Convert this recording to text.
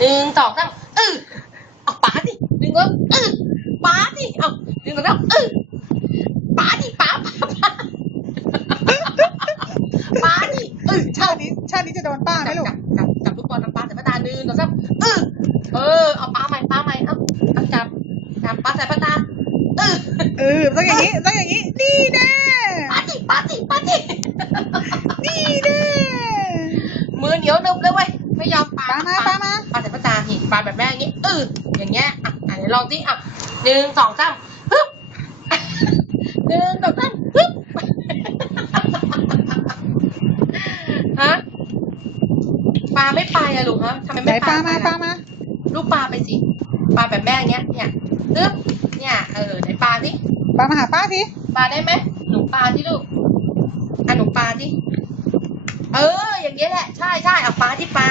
ตาหนึ่งสองสามเออเอาป๋าดิหนึ่งก็เออป๋าดิเอาหนึ่งสองสามเออป๋าดิป๋าป๋าป๋าป๋าดิเออชาตินี้ชาตินี้จะโดนป้าไหมจับลูกจับจับจับลูกบอลทำปลาใส่พระตาหนึ่งสองสามเออเออเอาปลาใหม่ปลาใหม่เอาเอาจับจับปลาใส่พระตาเออเออต้องอย่างนี้ต้องอย่างนี้นี่แน่ปาดิปาดิปาดินี่แน่มือเหนียวนึบเลยเว้ยไม่ยอมปาป้ามาป้ามา ปลาใส่พระตานี่ปลาแบบแม่อย่างงี้เอออย่างเงี้ยอะอะเดี๋ยวลองสิอะหนึ่งสองสามฮึบหนึ่งสองสามฮึบฮะปลาไม่ไปอะลูกฮะทำไมไหนไม่ป้ามาไปป้าอะมาลูกปลาไปสิปลาแบบแม่อย่างเงี้ย เนี่ยซึบเนี่ยเออไหนปลาสิป้ามาหาป้าสิปลาได้ไหมหนูปลาที่ลูกอะหนูปลาที่เออ อย่างเงี้ยแหละ ใช่ใช่เอาปลา